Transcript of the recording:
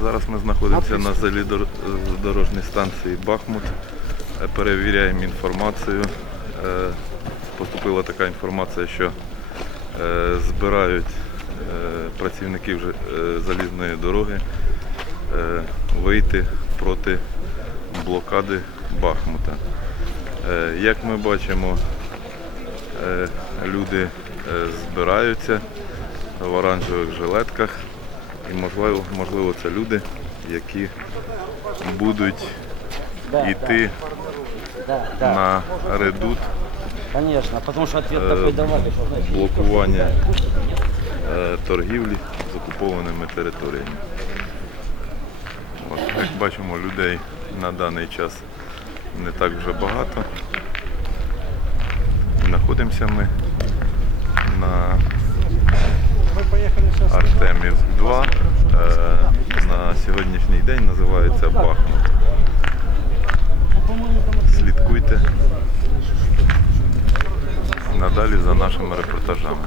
Зараз ми знаходимося на залізнодорожній станції Бахмут. Е, Перевіряємо інформацію. Е, Поступила така інформація, що е, збирають працівників залізної дороги вийти проти блокади Бахмута. Як ми бачимо, люди збираються в оранжевих жилетках. І можливо, можливо це люди, які будуть йти да, да, на редут давали, блокування е, торгівлі з окупованими територіями. От, як бачимо, людей на даний час не так вже багато. Знаходимося ми на Артемів 2. Е, на сьогоднішній день називається Бахмут. Слідкуйте надалі за нашими репортажами.